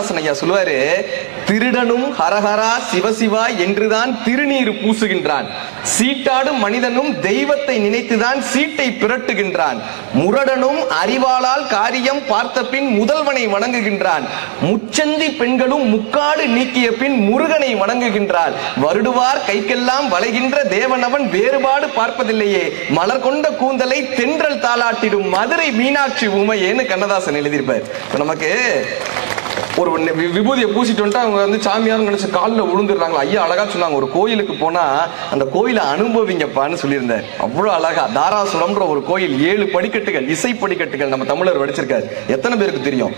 கண்ணதாசன் ஐயா சொல்லுவாரு, திருடனும் ஹரஹரா சிவசிவா என்றுதான் திருநீர் பூசுகின்றான், சீட்டாடும் மனிதனும் தெய்வத்தை நினைத்துதான் சீட்டை பிரட்டுகின்றான், முரடனும் அறிவாளால் காரியம் பார்த்த பின் முதல்வனை வணங்குகின்றான், முச்சந்தி பெண்களும் முக்காடு நீக்கிய பின் முருகனை வணங்குகின்றான், வருடுவார் கைக்கெல்லாம் வளைகின்ற தேவனவன் வேறுபாடு பார்ப்பதில்லையே, மலர் கொண்ட கூந்தலை தென்றல் தாளாட்டிடும் மதுரை மீனாட்சி உமையேன்னு கண்ணதாசன் எழுதியிருப்பார். நமக்கு ஒரு விபூதியை பூசிட்டு வந்துட்டு அவங்க வந்து சாமியார் நினைச்சு காலில் விழுந்துடுறாங்களா. ஐயா அழகா சொன்னாங்க, ஒரு கோயிலுக்கு போனா அந்த கோயிலை அனுபவிங்கப்பான்னு சொல்லியிருந்தார். அவ்வளவு அழகா. தாராசுரம்ன்ற ஒரு கோயில் 7 படிக்கட்டுகள், இசை படிக்கட்டுகள் நம்ம தமிழர் வடிச்சிருக்காரு. எத்தனை பேருக்கு தெரியும்?